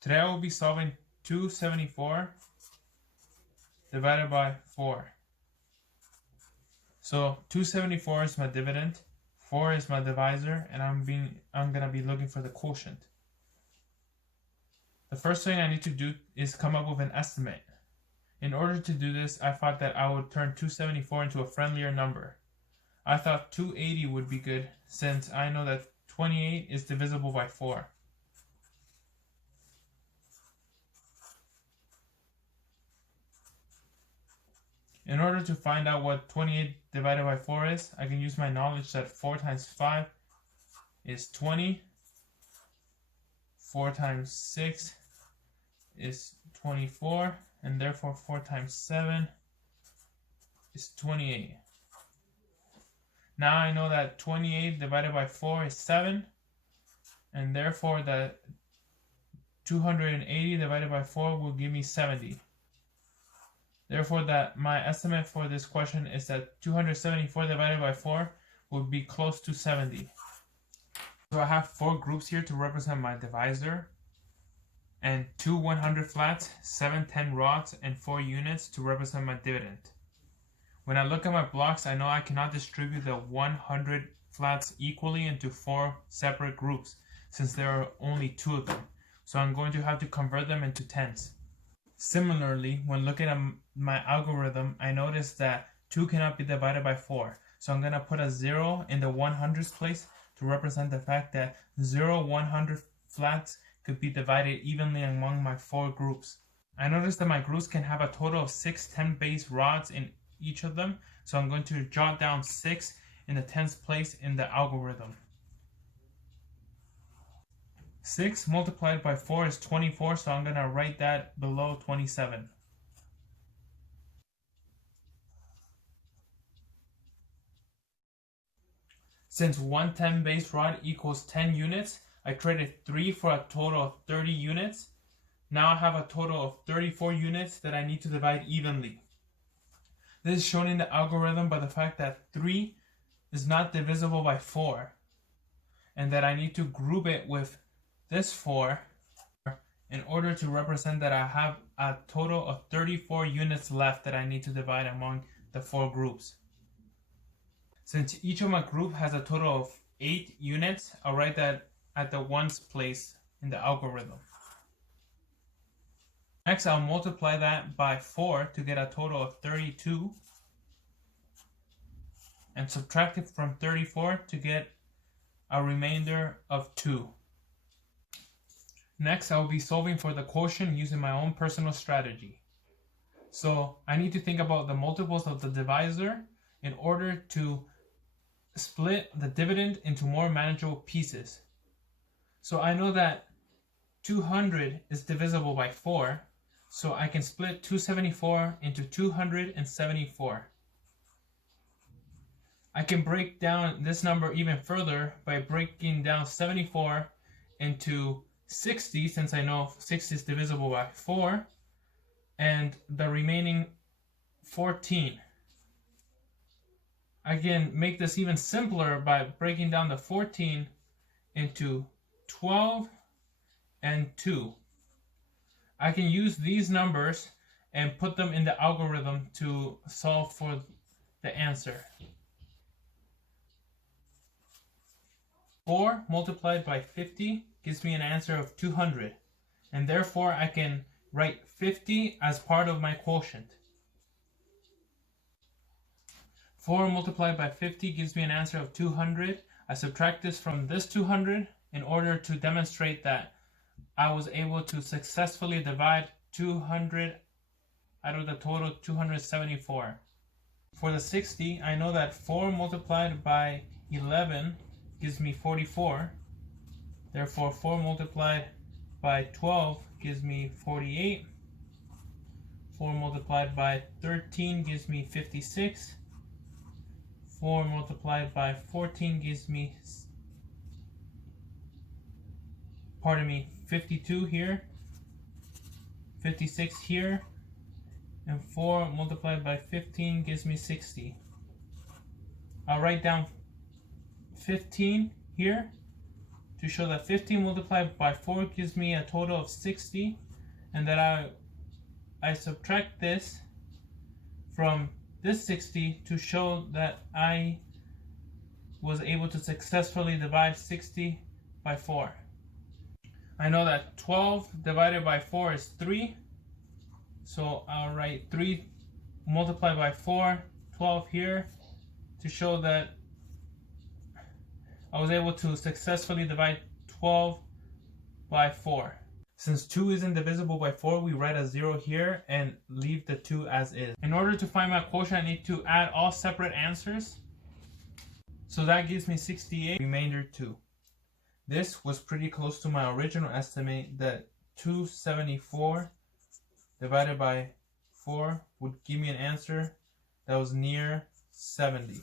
Today I will be solving 274 divided by 4. So 274 is my dividend, 4 is my divisor, and I'm gonna be looking for the quotient. The first thing I need to do is come up with an estimate. In order to do this, I thought that I would turn 274 into a friendlier number. I thought 280 would be good, since I know that 28 is divisible by 4. In order to find out what 28 divided by 4 is, I can use my knowledge that 4 times 5 is 20, 4 times 6 is 24, and therefore 4 times 7 is 28. Now I know that 28 divided by 4 is 7, and therefore that 280 divided by 4 will give me 70. Therefore, that my estimate for this question is that 274 divided by 4 would be close to 70. So I have 4 groups here to represent my divisor, and 2 100 flats, 7 10 rods, and 4 units to represent my dividend. When I look at my blocks, I know I cannot distribute the 100 flats equally into 4 separate groups, since there are only 2 of them. So I'm going to have to convert them into tens. Similarly, when looking at my algorithm, I noticed that 2 cannot be divided by 4. So I'm going to put a 0 in the 100s place to represent the fact that 0 100 flats could be divided evenly among my 4 groups. I noticed that my groups can have a total of 6 10 base rods in each of them. So I'm going to jot down 6 in the 10th place in the algorithm. 6 multiplied by 4 is 24, so I'm going to write that below 27. Since 1 10 base rod equals 10 units, I traded 3 for a total of 30 units. Now I have a total of 34 units that I need to divide evenly. This is shown in the algorithm by the fact that 3 is not divisible by 4, and that I need to group it with this 4 in order to represent that I have a total of 34 units left that I need to divide among the 4 groups. Since each of my group has a total of 8 units, I'll write that at the ones place in the algorithm. Next, I'll multiply that by 4 to get a total of 32, and subtract it from 34 to get a remainder of 2. Next, I will be solving for the quotient using my own personal strategy. So I need to think about the multiples of the divisor in order to split the dividend into more manageable pieces. So I know that 200 is divisible by 4, so I can split 274 into 274. I can break down this number even further by breaking down 74 into 60, since I know 6 is divisible by 4, and the remaining 14. I can make this even simpler by breaking down the 14 into 12 and 2. I can use these numbers and put them in the algorithm to solve for the answer. 4 multiplied by 50 gives me an answer of 200, and therefore I can write 50 as part of my quotient. 4 multiplied by 50 gives me an answer of 200. I subtract this from this 200 in order to demonstrate that I was able to successfully divide 200 out of the total 274. For the 60, I know that 4 multiplied by 11 gives me 44. Therefore, 4 multiplied by 12 gives me 48. 4 multiplied by 13 gives me 56. 4 multiplied by 14 gives me, 52 here, 56 here, and 4 multiplied by 15 gives me 60. I'll write down 15 here to show that 50 multiplied by 4 gives me a total of 60, and that I subtract this from this 60 to show that I was able to successfully divide 60 by 4. I know that 12 divided by 4 is 3, so I'll write 3 multiplied by 4, 12 here, to show that I was able to successfully divide 12 by 4. Since 2 isn't divisible by 4, we write a 0 here and leave the 2 as is. In order to find my quotient, I need to add all separate answers. So that gives me 68, remainder 2. This was pretty close to my original estimate that 274 divided by 4 would give me an answer that was near 70.